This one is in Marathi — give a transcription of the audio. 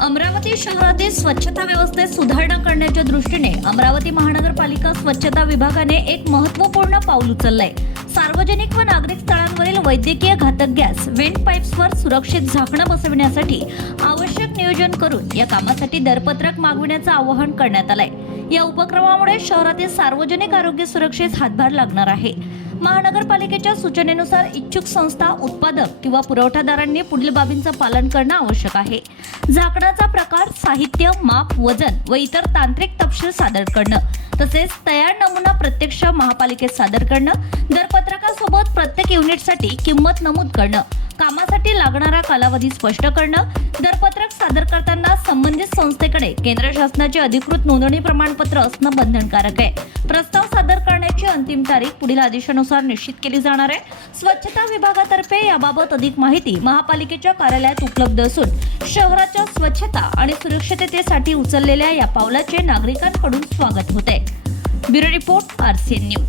अमरावती शहरातील स्वच्छता व्यवस्थेत सुधारणा करण्याच्या दृष्टीने अमरावती महानगरपालिका स्वच्छता विभागाने एक महत्त्वपूर्ण पाऊल उचललंय. सार्वजनिक व नागरिक स्थळांवरील वैद्यकीय घातक गॅस विंड पाईप्सवर सुरक्षित झाकणं बसविण्यासाठी आवश्यक नियोजन करून या कामासाठी दरपत्रक मागविण्याचं आवाहन करण्यात आलंय. या उपक्रमामुळे शहरातील सार्वजनिक आरोग्य सुरक्षेस हातभार लागणार आहे. महानगरपालिकेच्या सूचनेनुसार इच्छुक संस्था उत्पादक किंवा पुरवठादारांनी पुढील बाबींचं पालन करणं आवश्यक आहे. झाकणाचा प्रकार साहित्य माप वजन व इतर तांत्रिक तपशील सादर करणं तसेच तयार नमुना प्रत्यक्ष महापालिकेत सादर करणं दरपत्रकासोबत प्रत्येक युनिटसाठी किंमत नमूद करणं कामासाठी लागणारा कालावधी स्पष्ट करणं दरपत्रक सादर करताना संबंधित संस्थेकडे केंद्र शासनाचे अधिकृत नोंदणी प्रमाणपत्र असणं बंधनकारक आहे. प्रस्ताव सादर करण्याची अंतिम तारीख पुढील आदेशानुसार निश्चित केली जाणार आहे. स्वच्छता विभागातर्फे याबाबत अधिक माहिती महापालिकेच्या कार्यालयात उपलब्ध असून शहराच्या स्वच्छता आणि सुरक्षिततेसाठी उचललेल्या या पावलाचे नागरिकांकडून स्वागत होते ब्युरो रिपोर्ट आरसीएन न्यूज.